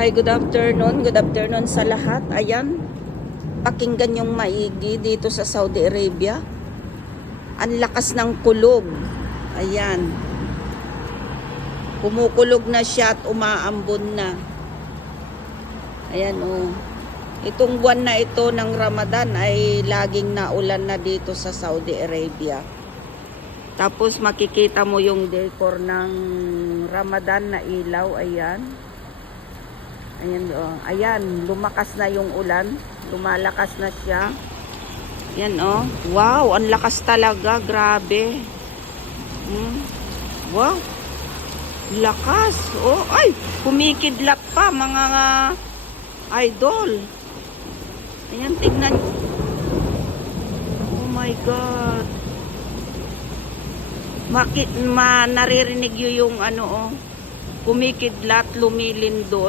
Hi, good afternoon. Good afternoon sa lahat. Ayan, pakinggan yung maigi dito sa Saudi Arabia. Ang lakas ng kulog. Ayan. Kumukulog na siya at umaambon na. Ayan oh. Itong buwan na ito ng Ramadan ay laging naulan na dito sa Saudi Arabia. Tapos makikita mo yung decor ng Ramadan na ilaw. Ayan. Ayan, oh. Ayan, lumakas na yung ulan. Lumalakas na siya. Ayan, oh. Wow, ang lakas talaga. Grabe. Wow. Lakas. Oh, ay, kumikidlat pa, mga idol. Ayan, tignan. Oh my God. Naririnig yung ano, oh. Kumikidlat, lumilindot.